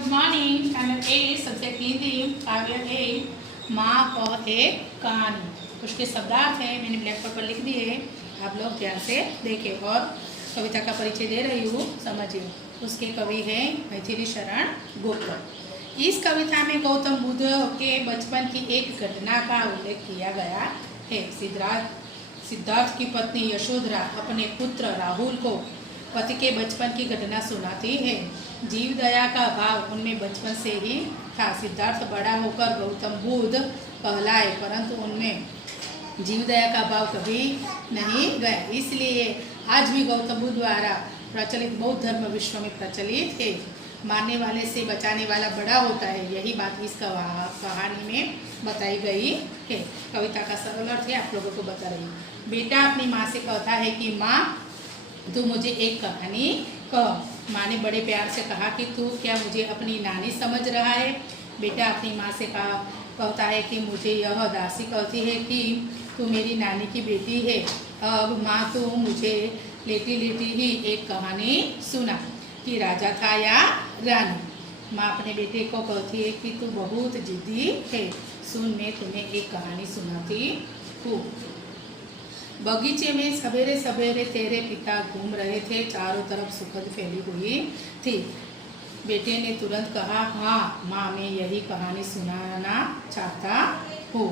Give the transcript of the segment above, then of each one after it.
Good morning. Standard 8 subject Hindi काव्य 8 माँ क एक कहानी। उसके शब्दार्थ हैं मैंने ब्लैक बोर्ड पर लिख दिए, आप लोग ध्यान से देखें और कविता का परिचय दे रही हूँ, समझिए। उसके कवि हैं मैथिली शरण गुप्त। इस कविता में गौतम बुद्ध के बचपन की एक घटना का उल्लेख किया गया है। सिद्धार्थ की पत्नी यशोधरा अपने पुत्र राहुल को पति के बचपन की घटना सुनाती है। जीव दया का भाव उनमें बचपन से ही था। सिद्धार्थ बड़ा होकर गौतम बुद्ध कहलाए, परंतु उनमें जीव दया का भाव कभी नहीं गया। इसलिए आज भी गौतम बुद्ध द्वारा प्रचलित बौद्ध धर्म विश्व में प्रचलित है। मारने वाले से बचाने वाला बड़ा होता है, यही बात इस कहानी में बताई गई है। कविता का सरल अर्थ है, आप लोगों को बता रही हूँ। बेटा अपनी माँ से कहता है कि माँ तू मुझे एक कहानी कह। माँ ने बड़े प्यार से कहा कि तू क्या मुझे अपनी नानी समझ रहा है। बेटा अपनी माँ से कहता है कि मुझे यह दासी कहती है कि तू मेरी नानी की बेटी है। अब माँ तू मुझे लेटी लेटी ही एक कहानी सुना कि राजा था या रानी। माँ अपने बेटे को कहती है कि तू बहुत जिद्दी है, सुन मैं तुम्हें एक कहानी सुनाती हूँ। बगीचे में सवेरे सवेरे तेरे पिता घूम रहे थे, चारों तरफ सुगंध फैली हुई थी। बेटे ने तुरंत कहा, हाँ माँ मैं यही कहानी सुनाना चाहता हूँ।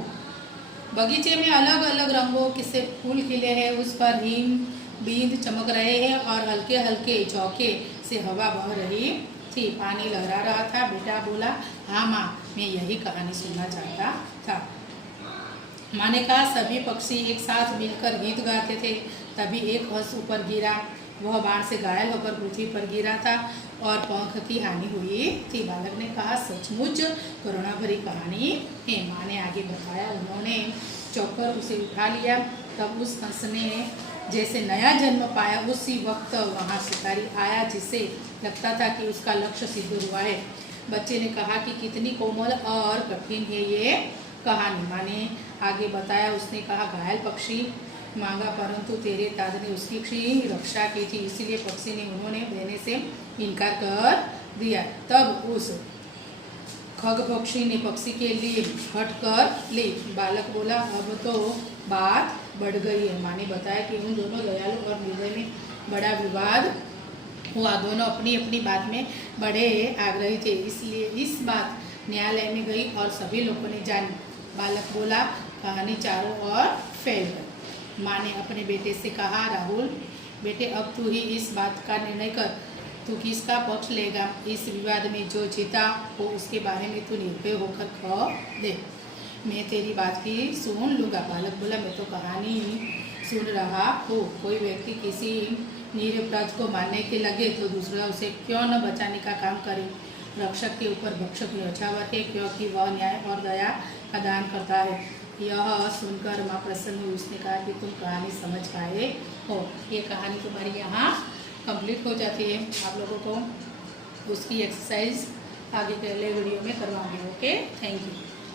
बगीचे में अलग अलग रंगों के से फूल खिले हैं, उस पर हिम बींद चमक रहे हैं और हल्के हल्के झोंके से हवा बह रही थी। पानी लहरा रहा था। बेटा बोला, हाँ माँ मैं यही कहानी सुनना चाहता था। माँ ने कहा, सभी पक्षी एक साथ मिलकर गीत गाते थे। तभी एक हंस ऊपर गिरा, वह बाण से घायल होकर पृथ्वी पर गिरा था और पंख की हानि हुई थी। बालक ने कहा, सचमुच करुणा भरी कहानी है। माँ ने आगे बताया, उन्होंने चौंककर उसे उठा लिया। तब उस हंस ने जैसे नया जन्म पाया। उसी वक्त वहाँ शिकारी आया जिसे लगता था कि उसका लक्ष्य सिद्ध हुआ है। बच्चे ने कहा कि कितनी कोमल और कठिन है ये कहानी। माँ ने आगे बताया, उसने कहा, घायल पक्षी मांगा परंतु तेरे दादा ने उसकी रक्षा की थी, इसलिए पक्षी ने उन्होंने देने से इनकार कर दिया। तब उस खग पक्षी ने पक्षी के लिए हट कर ली। बालक बोला, अब तो बात बढ़ गई है। माँ ने बताया कि उन दोनों दयालु और निर्दय में बड़ा विवाद हुआ। दोनों अपनी अपनी बात में बड़े आग्रही थे, इसलिए इस बात न्यायालय में गई और सभी लोगों ने जानी। बालक बोला, कहानी चारों ओर फैल गई। माँ ने अपने बेटे से कहा, राहुल बेटे अब तू ही इस बात का निर्णय कर, तू किसका पक्ष लेगा। इस विवाद में जो जीता हो उसके बारे में तू निर्भय होकर कह दे, मैं तेरी बात की सुन लूँगा। बालक बोला, मैं तो कहानी सुन रहा हूँ। कोई व्यक्ति किसी निरपराध को मारने के लगे तो दूसरा उसे क्यों न बचाने का काम करे। रक्षक के ऊपर भक्षक न्यौछावर है, क्योंकि वह न्याय और दया का दान करता है। यह सुनकर माँ प्रसन्न हुई। उसने कहा कि तुम कहानी समझ पाए हो। ये कहानी तुम्हारी यहाँ कंप्लीट हो जाती है। आप लोगों को उसकी एक्सरसाइज आगे के अगले वीडियो में करवाऊंगी। Okay, thank you.